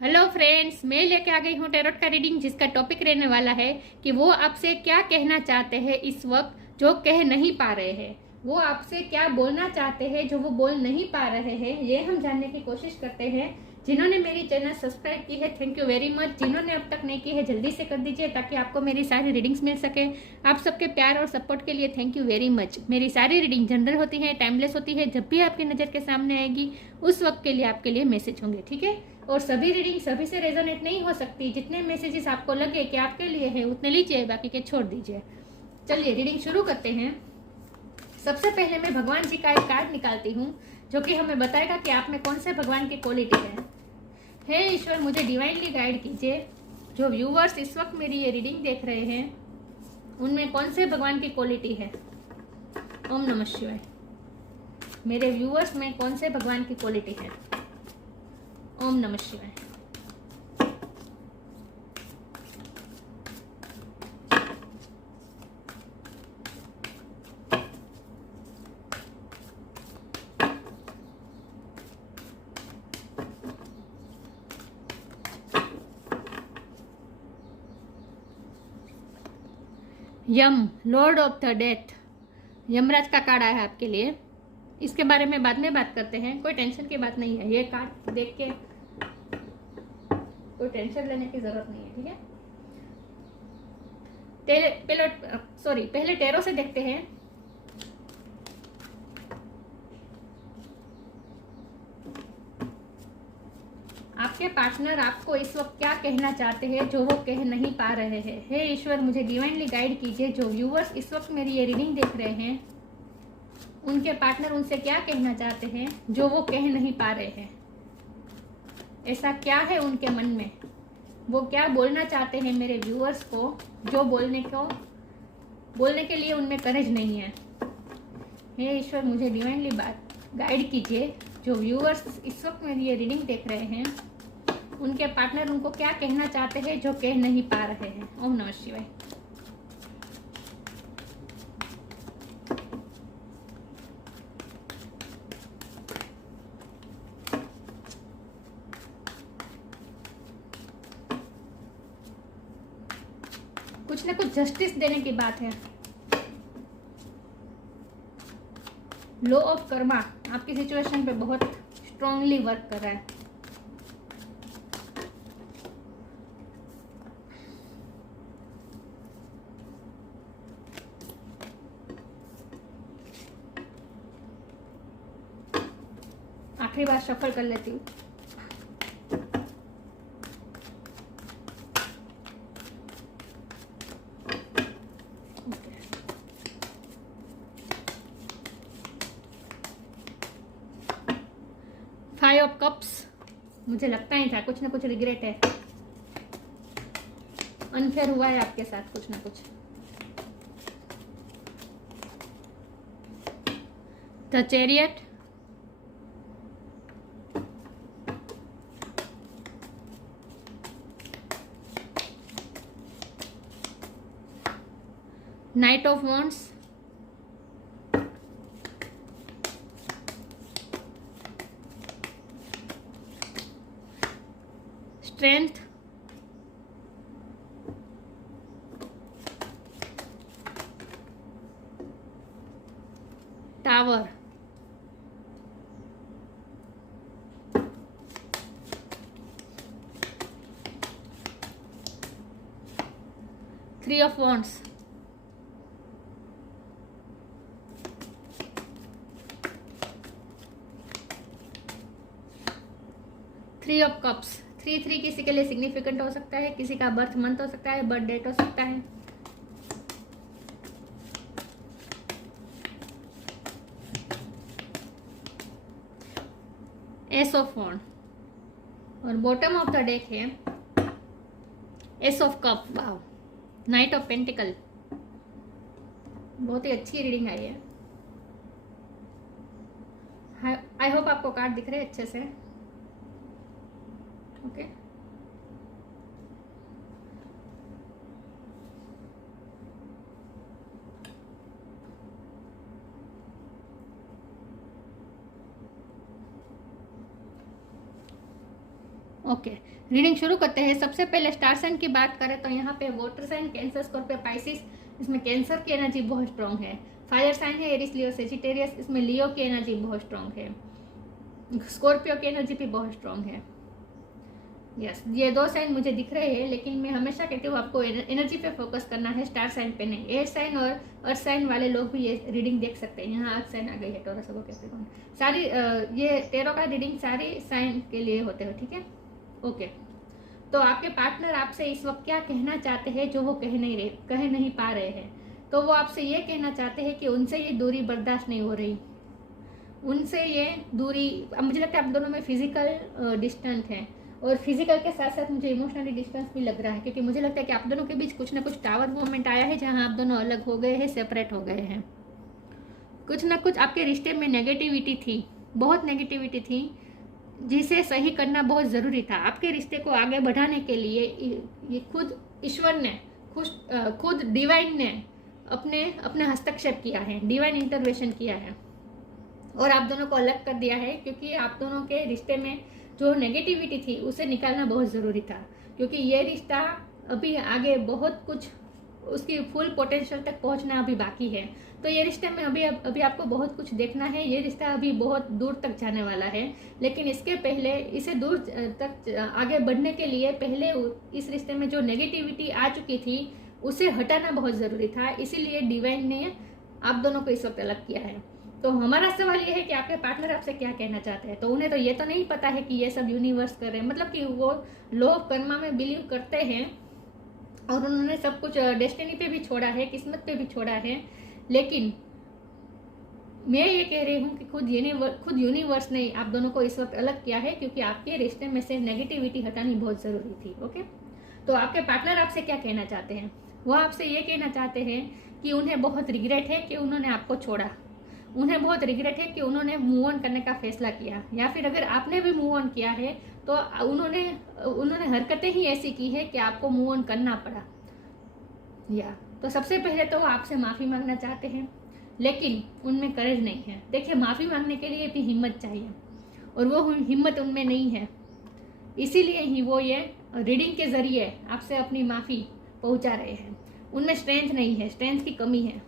Hello friends, मैं लेके आ गई हूँ टैरोट का रीडिंग, जिसका टॉपिक रहने वाला है कि वो आपसे क्या कहना चाहते हैं इस वक्त जो कह नहीं पा रहे हैं। वो आपसे क्या बोलना चाहते हैं जो वो बोल नहीं पा रहे हैं, ये हम जानने की कोशिश करते हैं। जिन्होंने मेरी चैनल सब्सक्राइब की है, थैंक यू वेरी मच। जिन्होंने अब तक नहीं की है, जल्दी से कर दीजिए ताकि आपको मेरी सारी रीडिंग्स मिल सके। आप सबके प्यार और सपोर्ट के लिए थैंक यू वेरी मच। मेरी सारी रीडिंग जनरल होती है, टाइमलेस होती है। जब भी आपकी नज़र के सामने आएगी उस वक्त के लिए आपके लिए मैसेज होंगे, ठीक है। और सभी रीडिंग सभी से रेजोनेट नहीं हो सकती। जितने मैसेजेस आपको लगे कि आपके लिए है उतने लीजिए, बाकी के छोड़ दीजिए। चलिए रीडिंग शुरू करते हैं। सबसे पहले मैं भगवान जी का एक कार्ड निकालती हूँ जो कि हमें बताएगा कि आप में कौन से भगवान की क्वालिटी है। हे ईश्वर, मुझे डिवाइनली गाइड कीजिए। जो व्यूवर्स इस वक्त मेरी ये रीडिंग देख रहे हैं उनमें कौन से भगवान की क्वालिटी है। ओम नमः शिवाय। मेरे व्यूवर्स में कौन से भगवान की क्वालिटी है। ओम नमः शिवाय। Yama, lord of the death, Yamraj का कार्ड आया है आपके लिए। इसके बारे में बाद में बात करते हैं, कोई टेंशन की बात नहीं है। ये कार्ड देख के कोई टेंशन लेने की जरूरत नहीं है, ठीक है। पहले टेरो से देखते हैं। आपके पार्टनर आपको इस वक्त क्या कहना चाहते हैं जो वो कह नहीं पा रहे हैं। हे ईश्वर, मुझे डिवाइनली गाइड कीजिए। जो व्यूवर्स इस वक्त मेरी ये रीडिंग देख रहे हैं उनके पार्टनर उनसे क्या कहना चाहते हैं जो वो कह नहीं पा रहे हैं। ऐसा क्या है उनके मन में, वो क्या बोलना चाहते हैं मेरे व्यूअर्स को जो बोलने के लिए उनमें करेज नहीं है। हे ईश्वर, मुझे डिवाइनली बात गाइड कीजिए। जो व्यूअर्स इस वक्त मेरी ये रीडिंग देख रहे हैं उनके पार्टनर उनको क्या कहना चाहते हैं जो कह नहीं पा रहे हैं। ओम नमः शिवाय। कुछ ना कुछ जस्टिस देने की बात है। लॉ ऑफ कर्मा आपकी सिचुएशन पे बहुत स्ट्रांगली वर्क कर रहा है। आखिरी बार शफल कर लेती हूँ। फाइव ऑफ कप्स, मुझे लगता ही था कुछ ना कुछ रिग्रेट है, अनफेयर हुआ है आपके साथ कुछ ना कुछ। The chariot, night of wands, strength, tower, three of wands, three of cups. Three three किसी के लिए सिग्निफिकेंट हो सकता है, किसी का बर्थ मंथ हो सकता है, बर्थ डेट हो सकता है। एस ऑफ वॉन्ड और बॉटम ऑफ द डेक है S of cup. Wow, night of pentacle. बहुत ही अच्छी रीडिंग आई है। आई होप आपको कार्ड दिख रहे हैं अच्छे से। ओके, ओके, रीडिंग शुरू करते हैं। सबसे पहले स्टार साइन की बात करें तो यहाँ पे water sign Cancer, Scorpio, Pisces, इसमें कैंसर की एनर्जी बहुत स्ट्रॉन्ग है। फायर साइन है एरिस, लियो, सेजिटेरियस, इसमें लियो की एनर्जी बहुत स्ट्रॉन्ग है। स्कॉर्पियो की एनर्जी भी बहुत स्ट्रॉन्ग है। यस, ये 2 साइन मुझे दिख रहे हैं, लेकिन मैं हमेशा कहती हूँ आपको एनर्जी पे फोकस करना है, स्टार साइन पे नहीं। एयर साइन और अर्थ साइन वाले लोग भी ये रीडिंग देख सकते हैं। यहाँ अर्थ साइन आ गई है, टॉरस, कैप्रिकॉर्न, सारी ये टेरो का रीडिंग सारी साइन के लिए होते हैं, ठीक है। ओके, तो आपके पार्टनर आपसे इस वक्त क्या कहना चाहते हैं जो वो कह नहीं पा रहे हैं। तो वो आपसे ये कहना चाहते हैं कि उनसे ये दूरी बर्दाश्त नहीं हो रही, उनसे ये दूरी, मुझे लगता है आप दोनों में फिजिकल डिस्टेंस है, और फिजिकल के साथ साथ मुझे इमोशनली डिस्टेंस भी लग रहा है, क्योंकि मुझे लगता है कि आप दोनों के बीच कुछ ना कुछ टावर मोमेंट आया है जहां आप दोनों अलग हो गए हैं, सेपरेट हो गए हैं। कुछ ना कुछ आपके रिश्ते में नेगेटिविटी थी, बहुत नेगेटिविटी थी, जिसे सही करना बहुत ज़रूरी था। आपके रिश्ते को आगे बढ़ाने के लिए ये खुद ईश्वर ने, खुद डिवाइन ने अपने हस्तक्षेप किया है, डिवाइन इंटरवेंशन किया है और आप दोनों को अलग कर दिया है, क्योंकि आप दोनों के रिश्ते में जो नेगेटिविटी थी उसे निकालना बहुत ज़रूरी था। क्योंकि ये रिश्ता अभी आगे बहुत कुछ, उसकी फुल पोटेंशियल तक पहुंचना अभी बाकी है। तो ये रिश्ते में अभी आपको बहुत कुछ देखना है। ये रिश्ता अभी बहुत दूर तक जाने वाला है, लेकिन इसके पहले, इसे दूर तक आगे बढ़ने के लिए पहले इस रिश्ते में जो नेगेटिविटी आ चुकी थी उसे हटाना बहुत ज़रूरी था। इसीलिए डिवाइन ने आप दोनों को इस वक्त अलग किया है। तो हमारा सवाल ये है कि आपके पार्टनर आपसे क्या कहना चाहते हैं। तो उन्हें तो ये तो नहीं पता है कि ये सब यूनिवर्स कर रहे हैं, मतलब कि वो लोग कर्मा में बिलीव करते हैं और उन्होंने सब कुछ डेस्टिनी पे भी छोड़ा है, किस्मत पे भी छोड़ा है। लेकिन मैं ये कह रही हूँ कि खुद यूनिवर्स ने आप दोनों को इस वक्त अलग किया है, क्योंकि आपके रिश्ते में से नेगेटिविटी हटानी बहुत ज़रूरी थी। ओके, तो आपके पार्टनर आपसे क्या कहना चाहते हैं। वो आपसे ये कहना चाहते हैं कि उन्हें बहुत रिग्रेट है कि उन्होंने आपको छोड़ा, उन्हें बहुत रिग्रेट है कि उन्होंने मूव ऑन करने का फैसला किया, या फिर अगर आपने भी मूव ऑन किया है तो उन्होंने हरकतें ही ऐसी की है कि आपको मूव ऑन करना पड़ा। या तो सबसे पहले तो वो आपसे माफ़ी मांगना चाहते हैं, लेकिन उनमें करेज नहीं है। देखिए, माफ़ी मांगने के लिए भी हिम्मत चाहिए और वो हिम्मत उनमें नहीं है। इसीलिए ही वो ये रीडिंग के ज़रिए आपसे अपनी माफ़ी पहुंचा रहे हैं। उनमें स्ट्रेंथ नहीं है, स्ट्रेंथ की कमी है,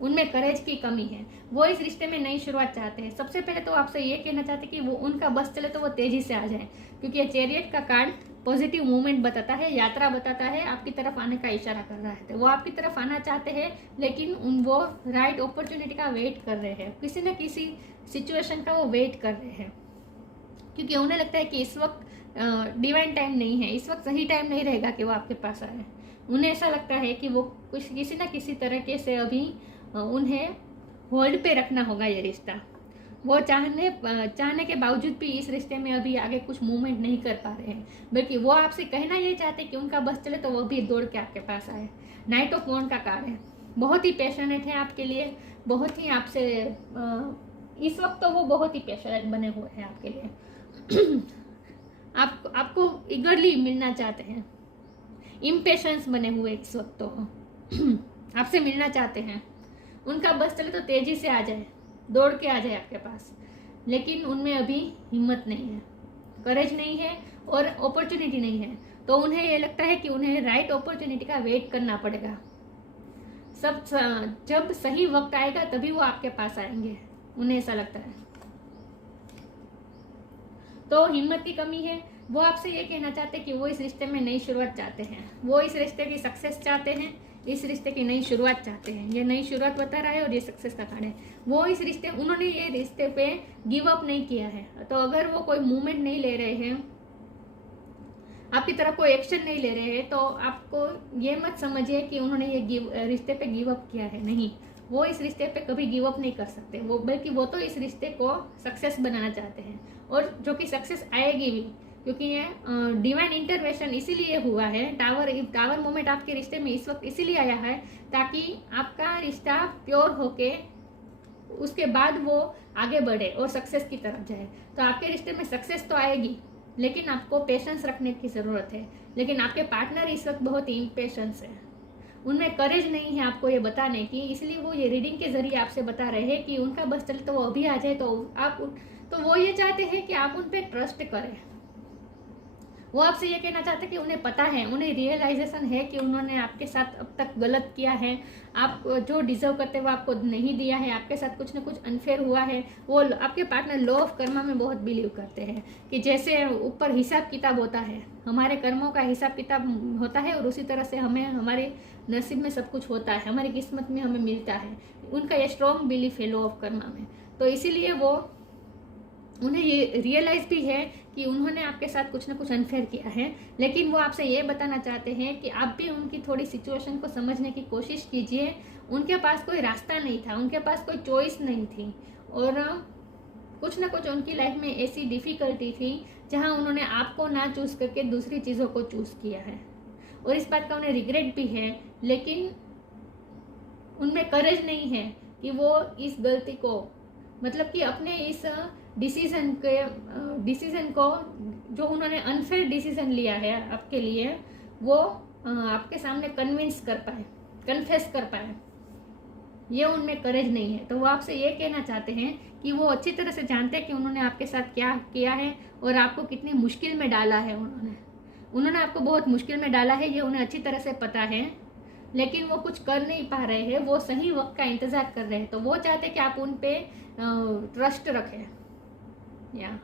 उनमें करेज की कमी है। वो इस रिश्ते में नई शुरुआत चाहते हैं। सबसे पहले तो आपसे ये कहना चाहते हैं कि वो उनका बस चले तो वो तेजी से आ जाए, क्योंकि ये चैरियट का कार्ड पॉजिटिव मूवमेंट बताता है, यात्रा बताता है, आपकी तरफ आने का इशारा कर रहा है। तो वो आपकी तरफ आना चाहते हैं, लेकिन वो राइट अपॉर्चुनिटी का वेट कर रहे हैं, किसी न किसी सिचुएशन का वो वेट कर रहे हैं, क्योंकि उन्हें लगता है कि इस वक्त डिवाइन टाइम नहीं है, इस वक्त सही टाइम नहीं रहेगा कि वो आपके पास आए। उन्हें ऐसा लगता है कि वो किसी न किसी तरीके से अभी उन्हें होल्ड पे रखना होगा ये रिश्ता। वो चाहने के बावजूद भी इस रिश्ते में अभी आगे कुछ मूवमेंट नहीं कर पा रहे हैं, बल्कि वो आपसे कहना ये चाहते कि उनका बस चले तो वो भी दौड़ के आपके पास आए। नाइट ऑफ वॉन्ड का कार्ड है, बहुत ही पैशनेट है आपके लिए, बहुत ही आपसे इस वक्त तो वो बहुत ही पैशनेट बने हुए हैं आपके लिए। आपको ईगरली मिलना चाहते हैं, इम्पेशंस बने हुए इस वक्त तो आपसे मिलना चाहते हैं। उनका बस चले तो तेजी से आ जाए, दौड़ के आ जाए आपके पास, लेकिन उनमें अभी हिम्मत नहीं है, करेज नहीं है और अपॉर्चुनिटी नहीं है। तो उन्हें ये लगता है कि उन्हें राइट अपॉर्चुनिटी का वेट करना पड़ेगा। जब सही वक्त आएगा तभी वो आपके पास आएंगे, उन्हें ऐसा लगता है। तो हिम्मत की कमी है। वो आपसे ये कहना चाहते हैं कि वो इस रिश्ते में नई शुरुआत चाहते हैं, वो इस रिश्ते की सक्सेस चाहते हैं, इस रिश्ते की नई शुरुआत चाहते हैं। ये नई शुरुआत बता रहा है और ये सक्सेस का कार्ड है। उन्होंने ये रिश्ते पे गिव अप नहीं किया है। तो अगर वो कोई मूवमेंट नहीं ले रहे हैं, आपकी तरफ कोई एक्शन नहीं ले रहे हैं, तो आपको ये मत समझिए कि उन्होंने ये रिश्ते पे गिव अप किया है। नहीं, वो इस रिश्ते पे कभी गिव अप नहीं कर सकते, बल्कि वो तो इस रिश्ते को सक्सेस बनाना चाहते हैं, और जो कि सक्सेस आएगी भी, क्योंकि ये डिवाइन इंटरवेंशन इसीलिए हुआ है। टावर मोमेंट आपके रिश्ते में इस वक्त इसीलिए आया है ताकि आपका रिश्ता प्योर होके उसके बाद वो आगे बढ़े और सक्सेस की तरफ जाए। तो आपके रिश्ते में सक्सेस तो आएगी, लेकिन आपको पेशेंस रखने की ज़रूरत है। लेकिन आपके पार्टनर इस वक्त बहुत ही इम्पेशेंस है, उनमें करेज नहीं है आपको ये बताने की, इसलिए वो ये रीडिंग के जरिए आपसे बता रहे हैं कि उनका बस चले तो वो अभी आ जाए। तो आप तो वो ये चाहते हैं कि आप उन पे ट्रस्ट करें। वो आपसे ये कहना चाहते हैं कि उन्हें पता है, उन्हें रियलाइजेशन है कि उन्होंने आपके साथ अब तक गलत किया है, आप जो डिजर्व करते वो आपको नहीं दिया है, आपके साथ कुछ ना कुछ अनफेयर हुआ है। वो आपके पार्टनर लॉ ऑफ कर्मा में बहुत बिलीव करते हैं कि जैसे ऊपर हिसाब किताब होता है, हमारे कर्मों का हिसाब किताब होता है, और उसी तरह से हमें हमारे नसीब में सब कुछ होता है, हमारी किस्मत में हमें मिलता है। उनका ये स्ट्रॉन्ग बिलीफ है लॉ ऑफ कर्मा में। तो इसीलिए वो उन्हें ये रियलाइज भी है कि उन्होंने आपके साथ कुछ ना कुछ अनफेयर किया है, लेकिन वो आपसे ये बताना चाहते हैं कि आप भी उनकी थोड़ी सिचुएशन को समझने की कोशिश कीजिए। उनके पास कोई रास्ता नहीं था, उनके पास कोई चॉइस नहीं थी, और कुछ ना कुछ उनकी लाइफ में ऐसी डिफ़िकल्टी थी जहां उन्होंने आपको ना चूज़ करके दूसरी चीज़ों को चूज़ किया है, और इस बात का उन्हें रिग्रेट भी है। लेकिन उनमें करेज नहीं है कि वो इस गलती को, मतलब कि अपने इस डिसीजन को जो उन्होंने अनफेयर डिसीजन लिया है आपके लिए, वो आपके सामने कन्विंस कर पाए, कन्फेस कर पाए। ये उनमें करेज नहीं है। तो वो आपसे ये कहना चाहते हैं कि वो अच्छी तरह से जानते हैं कि उन्होंने आपके साथ क्या किया है और आपको कितनी मुश्किल में डाला है। उन्होंने आपको बहुत मुश्किल में डाला है, ये उन्हें अच्छी तरह से पता है, लेकिन वो कुछ कर नहीं पा रहे हैं। वो सही वक्त का इंतज़ार कर रहे हैं। तो वो चाहते हैं कि आप उन पे ट्रस्ट रखें, या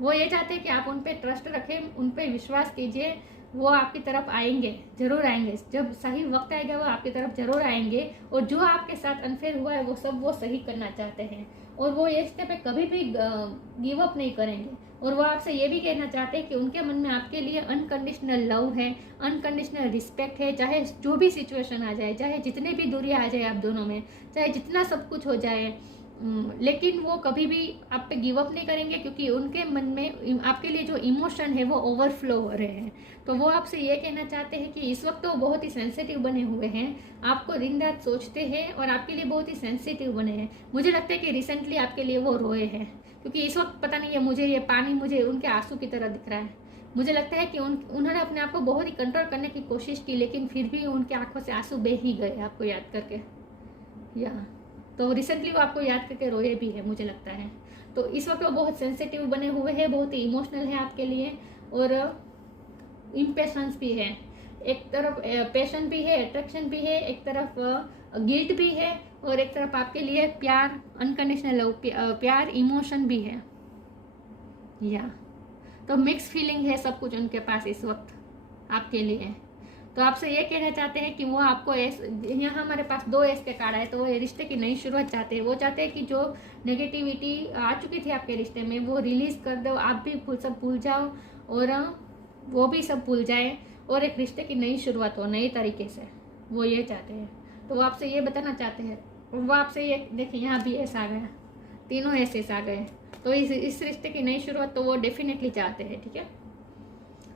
वो ये चाहते हैं कि आप उन पे ट्रस्ट रखें, उन पे विश्वास कीजिए। वो आपकी तरफ आएंगे, जरूर आएंगे। जब सही वक्त आएगा वो आपकी तरफ जरूर आएंगे, और जो आपके साथ अनफेयर हुआ है वो सब वो सही करना चाहते हैं, और वो ये रिश्ते पे कभी भी गिव अप नहीं करेंगे। और वो आपसे ये भी कहना चाहते हैं कि उनके मन में आपके लिए अनकंडीशनल लव है, अनकंडीशनल रिस्पेक्ट है। चाहे जो भी सिचुएशन आ जाए, चाहे जितने भी दूरी आ जाए आप दोनों में, चाहे जितना सब कुछ हो जाए, लेकिन वो कभी भी आप पे गिव अप नहीं करेंगे, क्योंकि उनके मन में आपके लिए जो इमोशन है वो ओवरफ्लो हो रहे हैं। तो वो आपसे ये कहना चाहते हैं कि इस वक्त तो बहुत ही सेंसिटिव बने हुए हैं, आपको दिन रात सोचते हैं और आपके लिए बहुत ही सेंसिटिव बने हैं। मुझे लगता है कि रिसेंटली आपके लिए वो रोए हैं, क्योंकि इस वक्त पता नहीं है, मुझे ये पानी मुझे उनके आंसू की तरह दिख रहा है। मुझे लगता है कि उन्होंने अपने आप को बहुत ही कंट्रोल करने की कोशिश की, लेकिन फिर भी उनके आंखों से आंसू बह ही गए आपको याद करके। या तो रिसेंटली वो आपको याद करके रोए भी है, मुझे लगता है। तो इस वक्त वो बहुत सेंसिटिव बने हुए हैं, बहुत ही इमोशनल है आपके लिए, और इम्पेशंस भी है। एक तरफ पैशन भी है, अट्रैक्शन भी है, एक तरफ गिल्ट भी है, और एक तरफ आपके लिए प्यार, अनकंडीशनल लव, प्यार, इमोशन भी है। या तो मिक्स फीलिंग है सब कुछ उनके पास इस वक्त आपके लिए। तो आपसे ये कहना चाहते हैं कि वो आपको यहाँ हमारे पास 2 एस के कार्ड है, तो वो रिश्ते की नई शुरुआत चाहते हैं। वो चाहते हैं कि जो नेगेटिविटी आ चुकी थी आपके रिश्ते में वो रिलीज कर दो, आप भी सब भूल जाओ और वो भी सब भूल जाए, और एक रिश्ते की नई शुरुआत हो नए तरीके से। वो ये चाहते हैं। तो वो आपसे ये बताना चाहते हैं, वो आपसे ये देखिए यहाँ भी ऐसा आ गया, तीनों ऐसे आ गए। तो इस रिश्ते की नई शुरुआत तो वो डेफिनेटली चाहते हैं। ठीक है,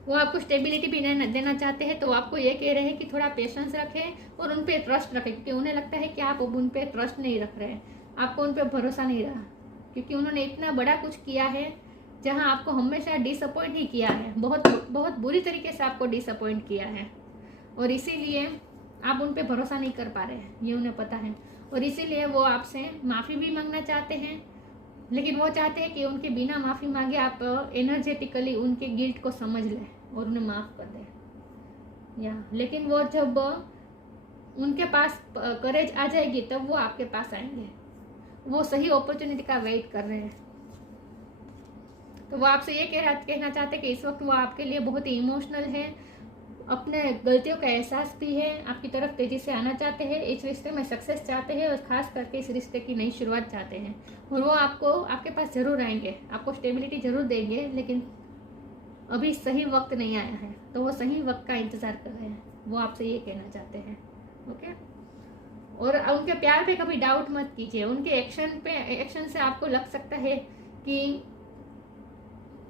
वो आपको स्टेबिलिटी भी देना चाहते हैं। तो आपको ये कह रहे हैं कि थोड़ा पेशेंस रखें और उन पे ट्रस्ट रखें, क्योंकि उन्हें लगता है कि आप उन पे ट्रस्ट नहीं रख रहे हैं, आपको उन पे भरोसा नहीं रहा, क्योंकि उन्होंने इतना बड़ा कुछ किया है जहां आपको हमेशा डिसअपॉइंट ही किया है, बहुत बहुत बुरी तरीके से आपको डिसअपॉइंट किया है, और इसीलिए आप उन पे भरोसा नहीं कर पा रहे हैं, ये उन्हें पता है। और इसीलिए वो आपसे माफ़ी भी मांगना चाहते हैं, लेकिन वो चाहते हैं कि उनके बिना माफ़ी मांगे आप एनर्जेटिकली उनके गिल्ट को समझ लें और उन्हें माफ़ कर दें। या लेकिन वो जब उनके पास करेज आ जाएगी तब वो आपके पास आएंगे, वो सही अपॉर्चुनिटी का वेट कर रहे हैं। तो वो आपसे ये कहना चाहते हैं कि इस वक्त वो आपके लिए बहुत ही इमोशनल है, अपने गलतियों का एहसास भी है, आपकी तरफ तेजी से आना चाहते हैं, इस रिश्ते में सक्सेस चाहते हैं, और खास करके इस रिश्ते की नई शुरुआत चाहते हैं। और वो आपके पास जरूर आएंगे, आपको स्टेबिलिटी जरूर देंगे, लेकिन अभी सही वक्त नहीं आया है, तो वो सही वक्त का इंतजार कर रहे हैं। वो आपसे ये कहना चाहते हैं। ओके, और उनके प्यार पे कभी डाउट मत कीजिए। उनके एक्शन से आपको लग सकता है कि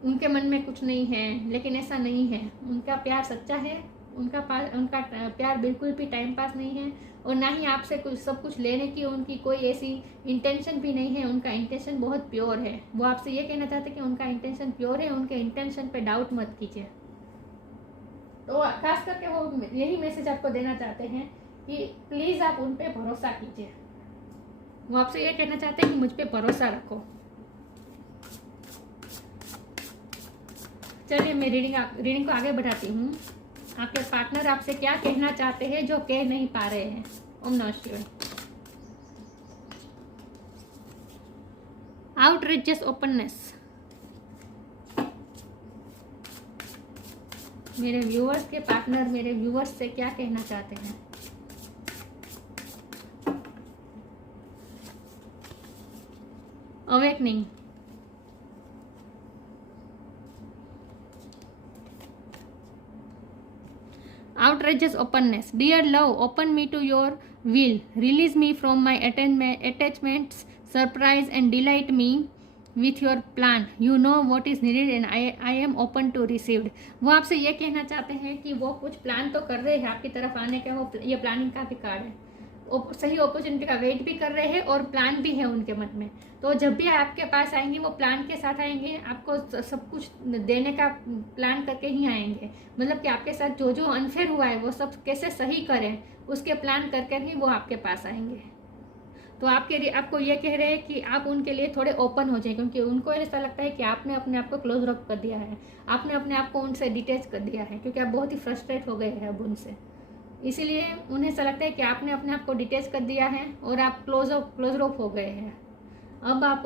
उनके मन में कुछ नहीं है, लेकिन ऐसा नहीं है। उनका प्यार सच्चा है, उनका प्यार बिल्कुल भी टाइम पास नहीं है, और ना ही आपसे कुछ सब कुछ लेने की उनकी कोई ऐसी इंटेंशन भी नहीं है। उनका इंटेंशन बहुत प्योर है। वो आपसे ये कहना चाहते हैं कि उनका इंटेंशन प्योर है, उनके इंटेंशन पे डाउट मत कीजिए। तो खास करके वो यही मैसेज आपको देना चाहते हैं कि प्लीज़ आप उन पे भरोसा कीजिए। वो आपसे ये कहना चाहते हैं कि मुझ पे भरोसा रखो। चलिए मैं रीडिंग को आगे बढ़ाती हूँ। आपके पार्टनर आपसे क्या कहना चाहते हैं जो कह नहीं पा रहे हैं। ओम नमः शिवाय। आउटरीचेस ओपननेस। मेरे व्यूअर्स के पार्टनर मेरे व्यूअर्स से क्या कहना चाहते हैं। Awakening. Outrageous openness. Dear love, open me to your will. Release me from my attachments. Surprise and delight me with your plan. You know what is needed and I am open to received. वो आपसे ये कहना चाहते हैं कि वो कुछ plan तो कर रहे हैं आपकी तरफ आने का। वो ये प्लानिंग का भी कार्ड है। सही अपॉर्चुनिटी का वेट भी कर रहे हैं और प्लान भी है उनके मन में। तो जब भी आपके पास आएंगे वो प्लान के साथ आएंगे, आपको सब कुछ देने का प्लान करके ही आएंगे। मतलब कि आपके साथ जो जो अनफेयर हुआ है वो सब कैसे सही करें उसके प्लान करके ही वो आपके पास आएंगे। तो आपको ये कह रहे हैं कि आप उनके लिए थोड़े ओपन हो जाए, क्योंकि उनको ऐसा लगता है कि आपने अपने आप को क्लोज रख कर दिया है, आपने अपने आप को उनसे डिटेच कर दिया है, क्योंकि आप बहुत ही फ्रस्ट्रेट हो गए हैं अब उनसे। इसीलिए उन्हें ऐसा लगता है कि आपने अपने आप को डिटेच कर दिया है और आप क्लोज ऑफ हो गए हैं। अब आप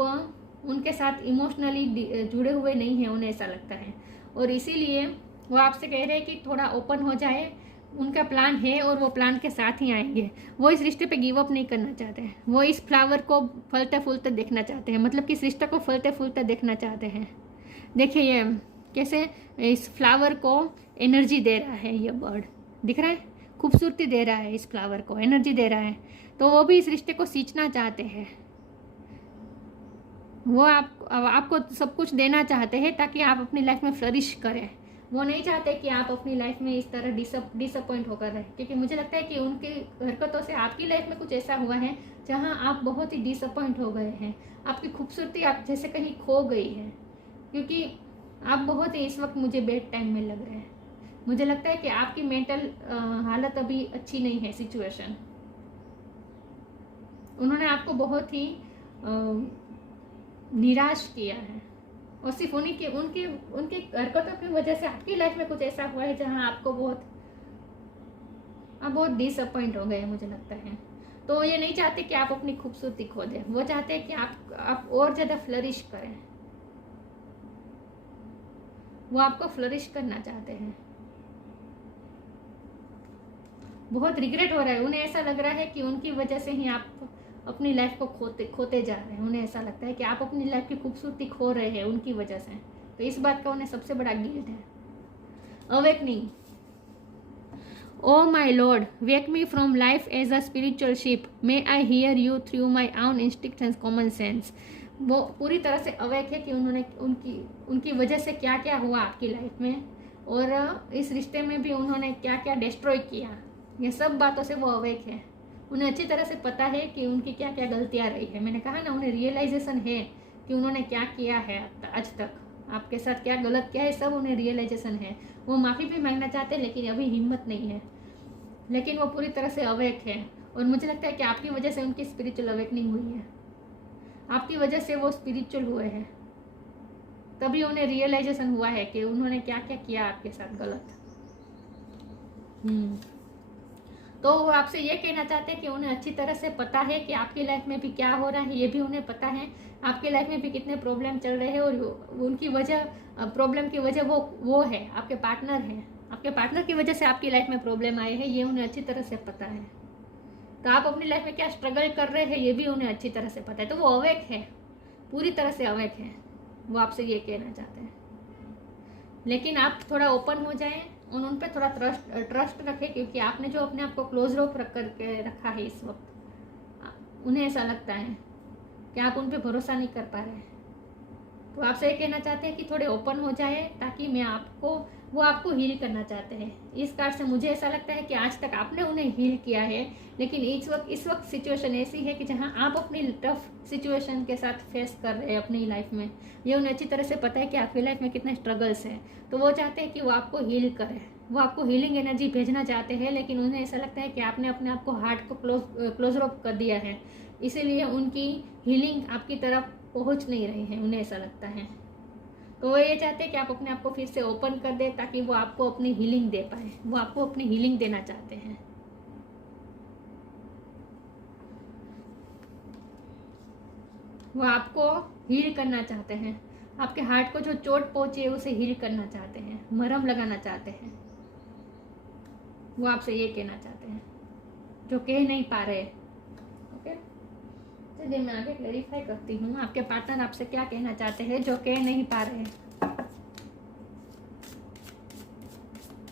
उनके साथ इमोशनली जुड़े हुए नहीं हैं, उन्हें ऐसा लगता है। और इसीलिए वो आपसे कह रहे हैं कि थोड़ा ओपन हो जाए। उनका प्लान है और वो प्लान के साथ ही आएंगे। वो इस रिश्ते पे गिव अप नहीं करना चाहते हैं। वो इस फ्लावर को फलते फूलते देखना चाहते हैं, मतलब कि इस रिश्ते को फलते फूलते देखना चाहते हैं। देखिए ये कैसे इस फ्लावर को एनर्जी दे रहा है, ये बर्ड दिख रहा है, खूबसूरती दे रहा है, इस फ्लावर को एनर्जी दे रहा है। तो वो भी इस रिश्ते को सींचना चाहते हैं। वो आपको सब कुछ देना चाहते हैं ताकि आप अपनी लाइफ में फ्लरिश करें। वो नहीं चाहते कि आप अपनी लाइफ में इस तरह डिसअपॉइंट होकर रहें, क्योंकि मुझे लगता है कि उनकी हरकतों से आपकी लाइफ में कुछ ऐसा हुआ है जहां आप बहुत ही डिसअपॉइंट हो गए हैं। आपकी खूबसूरती आप जैसे कहीं खो गई है, क्योंकि आप बहुत ही इस वक्त मुझे बैड टाइम में लग रहे हैं। मुझे लगता है कि आपकी मेंटल हालत अभी अच्छी नहीं है, सिचुएशन। उन्होंने आपको बहुत ही निराश किया है और सिर्फ उनकी हरकतों की वजह से आपकी लाइफ में कुछ ऐसा हुआ है जहां आपको आप बहुत डिसअपॉइंट हो गए, मुझे लगता है। तो ये नहीं चाहते कि आप अपनी खूबसूरती खो दें, वो चाहते हैं कि आप और ज़्यादा फ्लरिश करें। वो आपको फ्लरिश करना चाहते हैं। बहुत रिग्रेट हो रहा है, उन्हें ऐसा लग रहा है कि उनकी वजह से ही आप अपनी लाइफ को खोते जा रहे हैं। उन्हें ऐसा लगता है कि आप अपनी लाइफ की खूबसूरती खो रहे हैं उनकी वजह से। तो इस बात का उन्हें सबसे बड़ा गिल्ट है। Awakening. O my Lord, wake me from life as a spiritual ship, may I hear you through my own instinct and common sense. वो पूरी तरह से अवेक है कि उन्होंने उनकी वजह से क्या क्या हुआ आपकी लाइफ में, और इस रिश्ते में भी उन्होंने क्या क्या डिस्ट्रॉय किया, ये सब बातों से वो अवेक है। उन्हें अच्छी तरह से पता है कि उनकी क्या क्या गलतियां रही है। मैंने कहा ना, उन्हें रियलाइजेशन है कि उन्होंने क्या किया है आज तक, आपके साथ क्या गलत किया है, सब उन्हें रियलाइजेशन है। वो माफ़ी भी मांगना चाहते हैं लेकिन अभी हिम्मत नहीं है, लेकिन वो पूरी तरह से अवेक है। और मुझे लगता है कि आपकी वजह से उनकी स्पिरिचुअल अवेकनिंग हुई है, आपकी वजह से वो स्पिरिचुअल हुए हैं, तभी उन्हें रियलाइजेशन हुआ है कि उन्होंने क्या क्या किया आपके साथ गलत। तो वो आपसे ये कहना चाहते हैं कि उन्हें अच्छी तरह से पता है कि आपकी लाइफ में भी क्या हो रहा है, ये भी उन्हें पता है। आपकी लाइफ में भी कितने प्रॉब्लम चल रहे हैं और उनकी वजह, प्रॉब्लम की वजह वो है, आपके पार्टनर हैं। आपके पार्टनर की वजह से आपकी लाइफ में प्रॉब्लम आए हैं, ये उन्हें अच्छी तरह से पता है। तो आप अपनी लाइफ में क्या स्ट्रगल कर रहे हैं ये भी उन्हें अच्छी तरह से पता है। तो वो अवेक है, पूरी तरह से अवेक है। वो आपसे ये कहना चाहते हैं, लेकिन आप थोड़ा ओपन हो जाएं और उन पर थोड़ा ट्रस्ट रखें, क्योंकि आपने जो अपने आप को क्लोज रोप करके रखा है इस वक्त, उन्हें ऐसा लगता है कि आप उन पर भरोसा नहीं कर पा रहे। तो आपसे ये कहना चाहते हैं कि थोड़े ओपन हो जाए, ताकि वो आपको हील करना चाहते हैं। इस कार्ड से मुझे ऐसा लगता है कि आज तक आपने उन्हें हील किया है, लेकिन इस वक्त सिचुएशन ऐसी है कि जहां आप अपनी टफ सिचुएशन के साथ फेस कर रहे हैं अपनी लाइफ में। ये उन्हें अच्छी तरह से पता है कि आपकी लाइफ में कितने स्ट्रगल्स हैं। तो वो चाहते हैं कि वो आपको हील करे, वो आपको हीलिंग एनर्जी भेजना चाहते हैं, लेकिन उन्हें ऐसा लगता है कि आपने अपने आप को हार्ट को क्लोज रोप कर दिया है, इसीलिए उनकी हीलिंग आपकी तरफ पहुंच नहीं रही है, उन्हें ऐसा लगता है। तो वो ये चाहते हैं कि आप अपने आप को फिर से ओपन कर दे, ताकि वो आपको अपनी हीलिंग दे पाए। वो आपको अपनी हीलिंग देना चाहते हैं। वो आपको हील करना चाहते हैं। आपके हार्ट को जो चोट पहुंची है उसे हील करना चाहते हैं, मरहम लगाना चाहते हैं। वो आपसे ये कहना चाहते हैं जो कह नहीं पा रहे। ओके, चलिए मैं आगे क्लेरिफाई करती हूँ आपके पार्टनर आपसे क्या कहना चाहते हैं जो कह नहीं पा रहे हैं।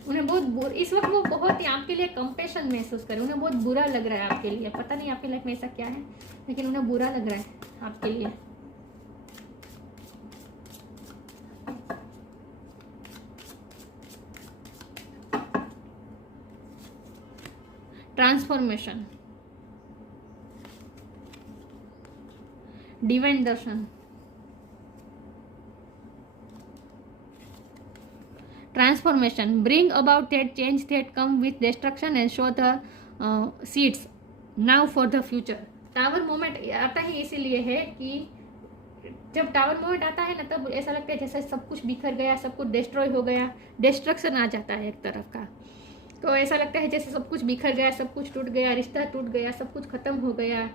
उन्हें बहुत इस वक्त वो बहुत ही आपके लिए कंपैशन महसूस करें। उन्हें बहुत बुरा लग रहा है आपके लिए। पता नहीं आपकी लाइफ में ऐसा क्या है, लेकिन उन्हें बुरा लग रहा है आपके लिए। Transformation, divine Darshan, transformation, bring about that change that come with destruction and show the seeds now for the future। Tower moment आता ही इसीलिए है कि जब टावर मोमेंट आता है ना, तब ऐसा लगता है जैसे सब कुछ बिखर गया, सब कुछ डिस्ट्रॉय हो गया, डिस्ट्रक्शन आ जाता है एक तरफ का। तो ऐसा लगता है जैसे सब कुछ बिखर गया, सब कुछ टूट गया, रिश्ता टूट गया, सब कुछ खत्म हो गया,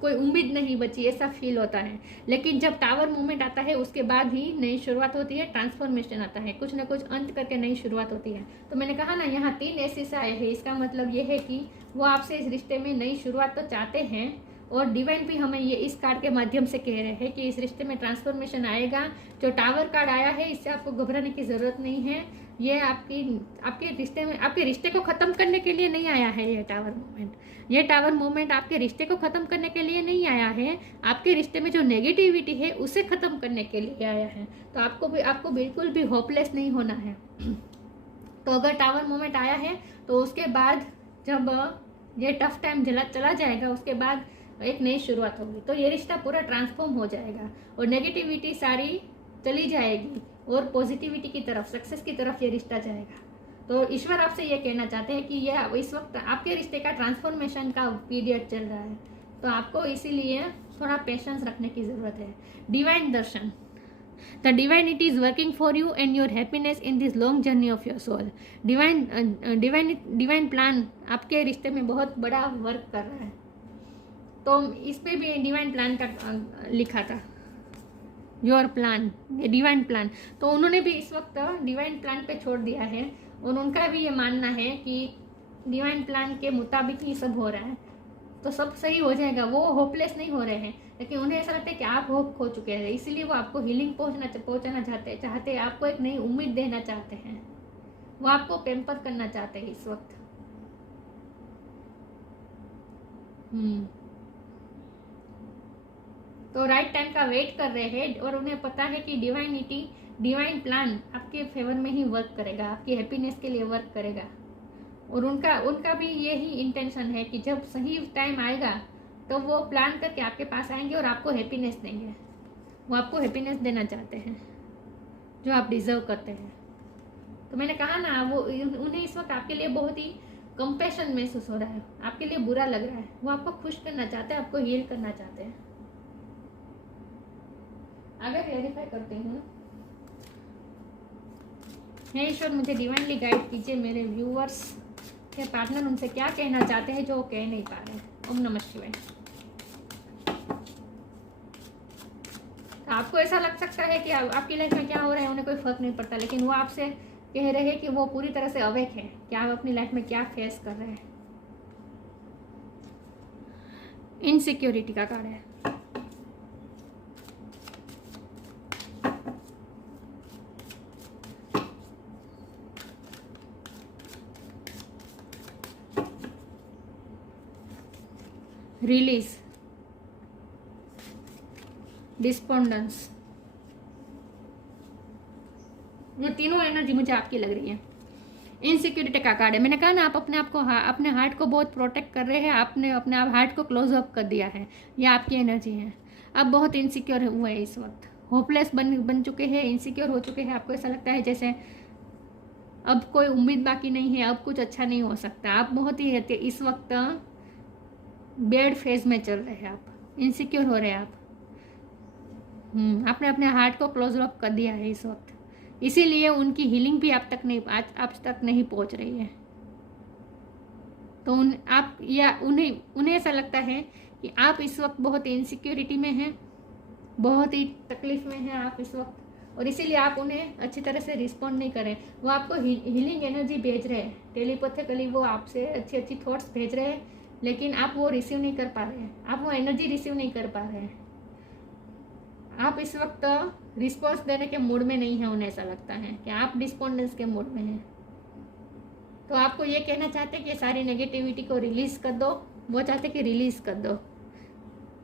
कोई उम्मीद नहीं बची, ऐसा फील होता है। लेकिन जब टावर मूवमेंट आता है उसके बाद ही नई शुरुआत होती है, ट्रांसफॉर्मेशन आता है, कुछ ना कुछ अंत करके नई शुरुआत होती है। तो मैंने कहा ना, यहाँ 3 एसेस आए हैं। इसका मतलब ये है कि वो आपसे इस रिश्ते में नई शुरुआत तो चाहते हैं, और डिवाइन भी हमें ये इस कार्ड के माध्यम से कह रहे हैं कि इस रिश्ते में ट्रांसफॉर्मेशन आएगा। जो टावर कार्ड आया है, इससे आपको घबराने की ज़रूरत नहीं है। ये आपके रिश्ते में, आपके रिश्ते को ख़त्म करने के लिए नहीं आया है ये टावर मूवमेंट। ये टावर मूवमेंट आपके रिश्ते को ख़त्म करने के लिए नहीं आया है, आपके रिश्ते में जो नेगेटिविटी है उसे ख़त्म करने के लिए आया है। तो आपको बिल्कुल भी होपलेस नहीं होना है। तो अगर टावर मूवमेंट आया है तो उसके बाद जब ये टफ टाइम चला जाएगा, उसके बाद एक नई शुरुआत होगी। तो ये रिश्ता पूरा ट्रांसफॉर्म हो जाएगा और नेगेटिविटी सारी चली जाएगी और पॉजिटिविटी की तरफ, सक्सेस की तरफ ये रिश्ता जाएगा। तो ईश्वर आपसे ये कहना चाहते हैं कि ये इस वक्त आपके रिश्ते का ट्रांसफॉर्मेशन का पीरियड चल रहा है। तो आपको इसीलिए थोड़ा पेशेंस रखने की ज़रूरत है। Divine darshan, the divinity is working for you and your happiness in this long journey of your soul. Divine plan आपके रिश्ते में बहुत बड़ा वर्क कर रहा है। तो इस पे भी डिवाइन प्लान का लिखा था, योर प्लान, डिवाइन प्लान। तो उन्होंने भी इस वक्त डिवाइन प्लान पे छोड़ दिया है और उनका भी ये मानना है कि डिवाइन प्लान के मुताबिक ही सब हो रहा है, तो सब सही हो जाएगा। वो होपलेस नहीं हो रहे हैं, लेकिन उन्हें ऐसा लगता है कि आप होप खो चुके हैं, इसीलिए वो आपको हीलिंग पहुंचाना चाहते हैं, आपको एक नई उम्मीद देना चाहते हैं। वो आपको पेम्पर करना चाहते हैं इस वक्त। तो राइट टाइम का वेट कर रहे हैं और उन्हें पता है कि डिवाइन प्लान आपके फेवर में ही वर्क करेगा, आपकी हैप्पीनेस के लिए वर्क करेगा। और उनका भी यही इंटेंशन है कि जब सही टाइम आएगा तो वो प्लान करके आपके पास आएंगे और आपको हैप्पीनेस देंगे। वो आपको हैप्पीनेस देना चाहते हैं जो आप डिजर्व करते हैं। तो मैंने कहा ना, वो उन्हें इस वक्त आपके लिए बहुत ही कंपैशन महसूस हो रहा है, आपके लिए बुरा लग रहा है। वो आपको खुश करना चाहते हैं, आपको हील करना चाहते हैं। आगे क्लैरिफाई करती हूँ। हे ईश्वर, मुझे डिवाइनली गाइड कीजिए, मेरे व्यूअर्स के पार्टनर उनसे क्या कहना चाहते हैं जो वो कह नहीं पा रहे। ओम नमः शिवाय। आपको ऐसा लग सकता है कि आपकी लाइफ में क्या हो रहा है उन्हें कोई फर्क नहीं पड़ता, लेकिन वो आपसे कह रहे हैं कि वो पूरी तरह से अवेक है कि आप अपनी लाइफ में क्या फेस कर रहे हैं। इनसिक्योरिटी का कार्ड है। रिलीज, डिस्पोंडेंस, ये तीनों एनर्जी मुझे आपकी लग रही है। इनसिक्योरिटी का कार्ड है। मैंने कहा ना, आप अपने हार्ट को बहुत प्रोटेक्ट कर रहे हैं, आपने अपने आप हार्ट को क्लोज अप कर दिया है। ये आपकी एनर्जी है। आप बहुत इनसिक्योर हुए हैं इस वक्त, होपलेस बन चुके हैं, इनसिक्योर हो चुके हैं। आपको ऐसा लगता है जैसे अब कोई उम्मीद बाकी नहीं है, अब कुछ अच्छा नहीं हो सकता। आप बहुत ही इस वक्त बैड फेज में चल रहे हैं, आप इनसिक्योर हो रहे हैं आप। आपने अपने हार्ट को क्लोज ऑफ कर दिया है इस वक्त, इसीलिए उनकी हीलिंग भी आप तक नहीं पहुंच रही है। तो उन्हें ऐसा लगता है कि आप इस वक्त बहुत इनसिक्योरिटी में हैं, बहुत ही तकलीफ में हैं आप इस वक्त, और इसीलिए आप उन्हें अच्छी तरह से रिस्पॉन्ड नहीं करें। वो आपको हीलिंग एनर्जी भेज रहे हैं, टेलीपैथिकली वो आपसे अच्छी अच्छी थॉट्स भेज रहे हैं, लेकिन आप वो रिसीव नहीं कर पा रहे हैं, आप वो एनर्जी रिसीव नहीं कर पा रहे हैं। आप इस वक्त रिस्पॉन्स देने के मूड में नहीं है, उन्हें ऐसा लगता है कि आप डिस्पोंडेंस के मूड में हैं। तो आपको ये कहना चाहते हैं कि सारी नेगेटिविटी को रिलीज कर दो, वो चाहते कि रिलीज कर दो।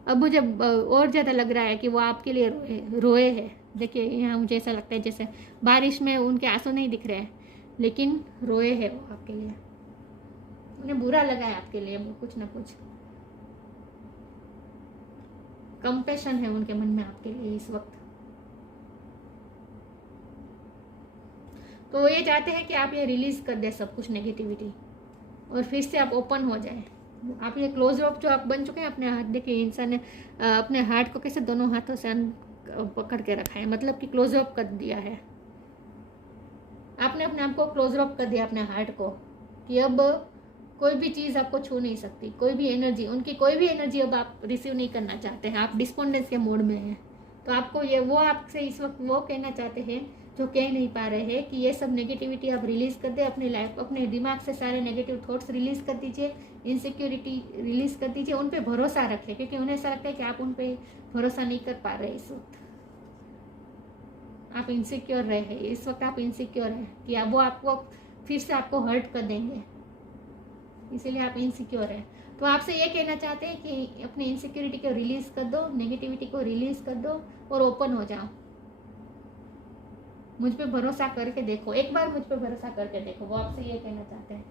अब मुझे और ज़्यादा लग रहा है कि वो आपके लिए रोए है। देखिए यहाँ मुझे ऐसा लगता है जैसे बारिश में उनके आंसू नहीं दिख रहे हैं, लेकिन रोए है वो आपके लिए, उन्हें बुरा लगा है आपके लिए, वो कुछ ना कुछ कंपैशन है उनके मन में आपके लिए इस वक्त। तो ये चाहते हैं कि आप ये रिलीज कर दे सब कुछ नेगेटिविटी, और फिर से आप ओपन हो जाए। आप ये क्लोज ऑफ जो आप बन चुके हैं अपने हाथ, देखिए इंसान ने अपने हार्ट को कैसे दोनों हाथों से पकड़ के रखा है, मतलब कि क्लोज ऑफ कर दिया है। आपने अपने आप को क्लोज ऑफ कर दिया अपने हार्ट को, कि अब कोई भी चीज़ आपको छू नहीं सकती, कोई भी एनर्जी, उनकी कोई भी एनर्जी अब आप रिसीव नहीं करना चाहते हैं, आप डिस्पोंडेंस के मोड में हैं। तो आपको ये वो आपसे इस वक्त वो कहना चाहते हैं जो कह नहीं पा रहे हैं, कि ये सब नेगेटिविटी आप रिलीज कर दे अपनी लाइफ, अपने दिमाग से सारे नेगेटिव थॉट्स रिलीज कर दीजिए, इनसिक्योरिटी रिलीज कर दीजिए, उन पे भरोसा रखें, क्योंकि उन्हें ऐसा लगता है कि आप उन पे भरोसा नहीं कर पा रहे इस वक्त। आप इनसिक्योर रहे हैं इस वक्त, आप इनसिक्योर हैं कि वो आपको फिर से आपको हर्ट कर देंगे, इसीलिए आप इनसिक्योर हैं। तो आपसे ये कहना चाहते हैं कि अपनी इनसिक्योरिटी को रिलीज कर दो, नेगेटिविटी को रिलीज कर दो और ओपन हो जाओ। मुझ पे भरोसा करके देखो, एक बार मुझ पे भरोसा करके देखो, वो आपसे ये कहना चाहते हैं।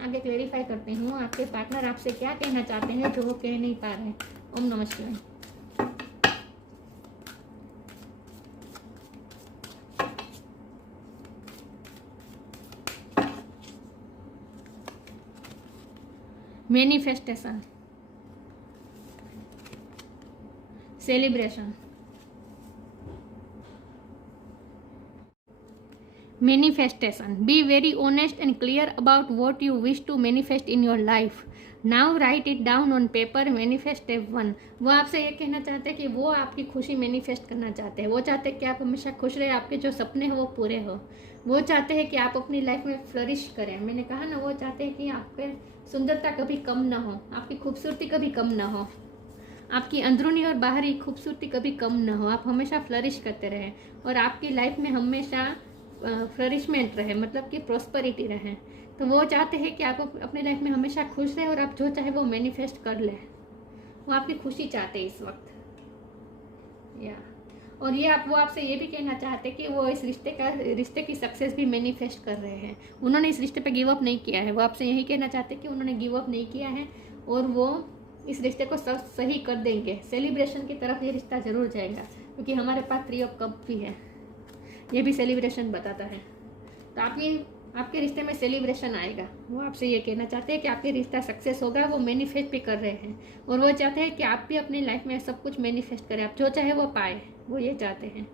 आगे क्लेरिफाई करती हूँ, आपके पार्टनर आपसे क्या कहना चाहते हैं जो वो कह नहीं पा रहे हैं। ओम नमः शिवाय। Manifestation, celebration, manifestation. Be very honest and clear about what you wish to manifest in your life. Now write it down on paper. Manifest step 1. वो आपसे ये कहना चाहते हैं कि वो आपकी खुशी मैनिफेस्ट करना चाहते हैं, वो चाहते हैं कि आप हमेशा खुश रहे, आपके जो सपने हैं वो पूरे हो, वो चाहते हैं कि आप अपनी लाइफ में फ्लरिश करें। मैंने कहा ना, वो चाहते हैं कि आपके सुंदरता कभी कम ना हो, आपकी खूबसूरती कभी कम ना हो, आपकी अंदरूनी और बाहरी खूबसूरती कभी कम ना हो, आप हमेशा फ्लरिश करते रहें और आपकी लाइफ में हमेशा फ्लरिशमेंट रहे, मतलब कि प्रॉस्पेरिटी रहे। तो वो चाहते हैं कि आप अपनी लाइफ में हमेशा खुश रहे और आप जो चाहे वो मैनिफेस्ट कर ले, वो आपकी खुशी चाहते हैं इस वक्त। और ये वो आपसे ये भी कहना चाहते हैं कि वो इस रिश्ते की सक्सेस भी मैनिफेस्ट कर रहे हैं। उन्होंने इस रिश्ते पे गिव अप नहीं किया है, वो आपसे यही कहना चाहते हैं कि उन्होंने गिव अप नहीं किया है और वो इस रिश्ते को सब सही कर देंगे। सेलिब्रेशन की तरफ ये रिश्ता जरूर जाएगा, क्योंकि हमारे पास 3 ऑफ कप भी है, ये भी सेलिब्रेशन बताता है। तो आपके रिश्ते में सेलिब्रेशन आएगा। वो आपसे ये कहना चाहते हैं कि आपके रिश्ता सक्सेस होगा, वो मैनिफेस्ट भी कर रहे हैं और वो चाहते हैं कि आप भी अपनी लाइफ में सब कुछ मैनिफेस्ट करें, आप जो चाहे वो पाए, वो ये चाहते हैं।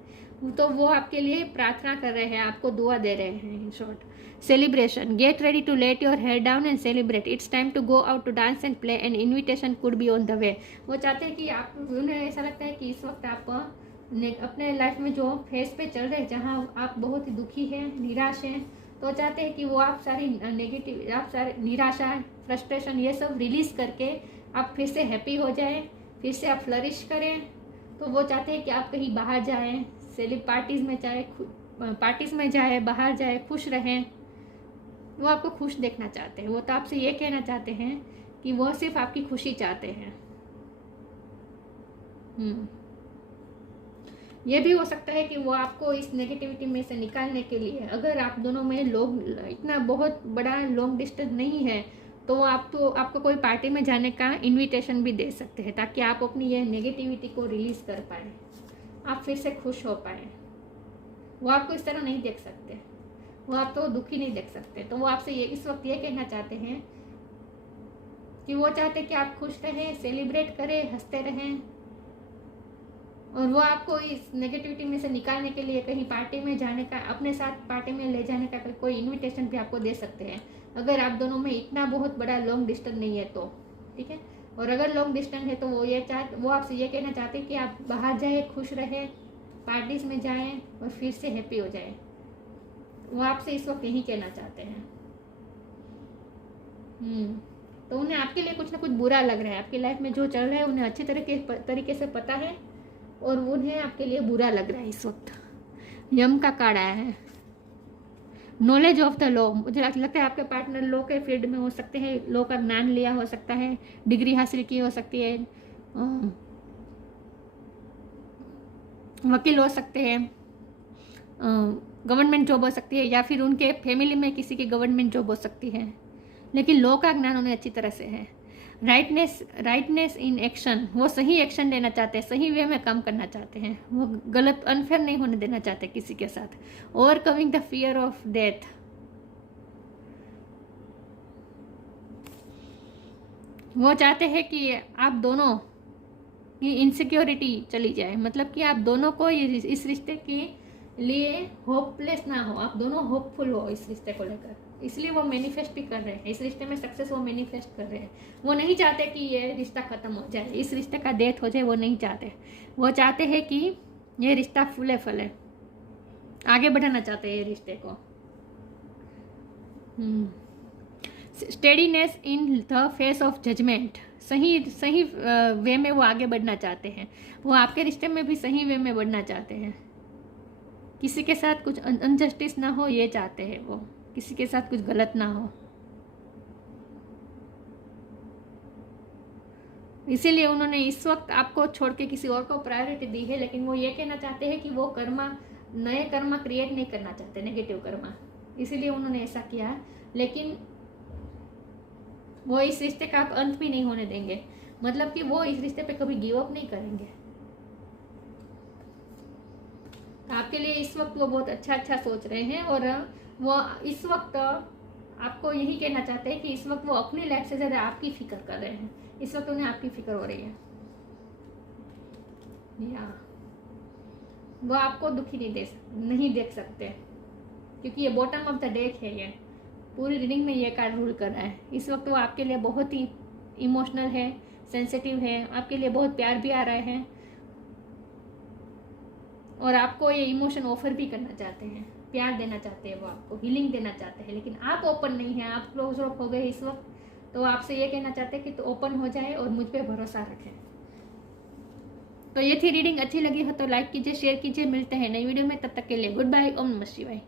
तो वो आपके लिए प्रार्थना कर रहे हैं, आपको दुआ दे रहे हैं। In short, celebration, get ready to let your hair down and celebrate, it's time to go out to dance and play, an invitation could be on the way. वो चाहते हैं कि आप, उन्हें ऐसा लगता है कि इस वक्त आप अपने लाइफ में जो फेज पे चल रहे हैं, जहाँ आप बहुत ही दुखी हैं, निराश हैं, तो चाहते हैं कि वो आप सारी नेगेटिव, आप सारी निराशा, फ्रस्ट्रेशन, ये सब रिलीज करके आप फिर से हैप्पी हो जाएं, फिर से आप फ्लरिश करें। तो वो चाहते हैं कि आप कहीं बाहर जाएं, पार्टीज में जाए, बाहर जाए, खुश रहें। वो आपको खुश देखना चाहते हैं। वो तो आपसे ये कहना चाहते हैं कि वो सिर्फ आपकी खुशी चाहते हैं। ये भी हो सकता है कि वो आपको इस नेगेटिविटी में से निकालने के लिए, अगर आप दोनों में इतना बहुत बड़ा लॉन्ग डिस्टेंस नहीं है, तो वो आपको कोई पार्टी में जाने का इनविटेशन भी दे सकते हैं, ताकि आप अपनी ये नेगेटिविटी को रिलीज कर पाए, आप फिर से खुश हो पाए। वो आपको इस तरह नहीं देख सकते, वो आपको दुखी नहीं देख सकते। तो वो आपसे इस वक्त ये कहना चाहते हैं कि वो चाहते हैं कि आप खुश रहें, सेलिब्रेट करें, हंसते रहें और वो आपको इस नेगेटिविटी में से निकालने के लिए कहीं पार्टी में जाने का, अपने साथ पार्टी में ले जाने का कोई इनविटेशन भी आपको दे सकते हैं, अगर आप दोनों में इतना बहुत बड़ा लॉन्ग डिस्टेंस नहीं है तो, ठीक है। और अगर लॉन्ग डिस्टेंस है तो वो आपसे ये कहना चाहते हैं कि आप बाहर जाए, खुश रहे, पार्टीज में जाएं और फिर से हैप्पी हो जाए। वो आपसे इस वक्त यही कहना चाहते हैं। तो उन्हें आपके लिए कुछ ना कुछ बुरा लग रहा है, आपकी लाइफ में जो चल रहा है उन्हें अच्छी तरीके से पता है और उन्हें आपके लिए बुरा लग रहा है इस वक्त। यम का कार्ड आया है, नॉलेज ऑफ द लॉ। मुझे लगता है आपके पार्टनर लॉ के फील्ड में हो सकते हैं, लॉ का ज्ञान लिया हो सकता है, डिग्री हासिल की हो सकती है, वकील हो सकते हैं, गवर्नमेंट जॉब हो सकती है, या फिर उनके फैमिली में किसी की गवर्नमेंट जॉब हो सकती है, लेकिन लॉ का ज्ञान उन्हें अच्छी तरह से है। राइटनेस इन एक्शन, वो सही एक्शन लेना चाहते हैं, सही वे में काम करना चाहते हैं, वो गलत अनफेयर नहीं होने देना चाहते किसी के साथ। Overcoming the fear of death, वो चाहते हैं कि आप दोनों की इनसिक्योरिटी चली जाए, मतलब कि आप दोनों को इस रिश्ते के लिए होपलेस ना हो, आप दोनों होपफुल हो इस रिश्ते को लेकर। इसलिए वो मैनिफेस्ट भी कर रहे हैं, इस रिश्ते में सक्सेस वो मैनिफेस्ट कर रहे हैं। वो नहीं चाहते कि ये रिश्ता खत्म हो जाए, इस रिश्ते का डेथ हो जाए, वो नहीं चाहते। वो चाहते हैं कि ये रिश्ता फूले फले, आगे बढ़ाना चाहते हैं ये रिश्ते को। Steadiness in the face of judgement, सही वे में वो आगे बढ़ना चाहते हैं। वो आपके रिश्ते में भी सही वे में बढ़ना चाहते हैं, किसी के साथ कुछ अनजस्टिस ना हो ये चाहते हैं वो, किसी के साथ कुछ गलत ना हो। इसीलिए उन्होंने इस वक्त आपको छोड़ के किसी और को प्रायोरिटी दी है, लेकिन वो ये कहना चाहते हैं कि वो नए कर्मा क्रिएट नहीं करना चाहते, नेगेटिव कर्मा, इसीलिए उन्होंने ऐसा किया। लेकिन वो इस रिश्ते का अंत भी नहीं होने देंगे, मतलब कि वो इस रिश्ते पे कभी गिव अप नहीं करेंगे। आपके लिए इस वक्त वो बहुत अच्छा सोच रहे हैं, और वो इस वक्त आपको यही कहना चाहते हैं कि इस वक्त वो अपनी लाइफ से ज़्यादा आपकी फिक्र कर रहे हैं। इस वक्त उन्हें आपकी फिक्र हो रही है, या वो आपको दुखी नहीं देख सकते, क्योंकि ये बॉटम ऑफ द डेक है। ये पूरी रीडिंग में ये कार्ड रूल कर रहा है। इस वक्त वो आपके लिए बहुत ही इमोशनल है, सेंसिटिव है, आपके लिए बहुत प्यार भी आ रहा है, और आपको ये इमोशन ऑफर भी करना चाहते हैं, प्यार देना चाहते हैं, वो आपको हीलिंग देना चाहते हैं। लेकिन आप ओपन नहीं हैं, आप क्लोज ऑफ हो गए इस वक्त, तो आपसे ये कहना चाहते हैं कि तो ओपन हो जाए और मुझ पे भरोसा रखें। तो ये थी रीडिंग। अच्छी लगी हो तो लाइक कीजिए, शेयर कीजिए। मिलते हैं नई वीडियो में, तब तक के लिए गुड बाय। ओम नमः शिवाय।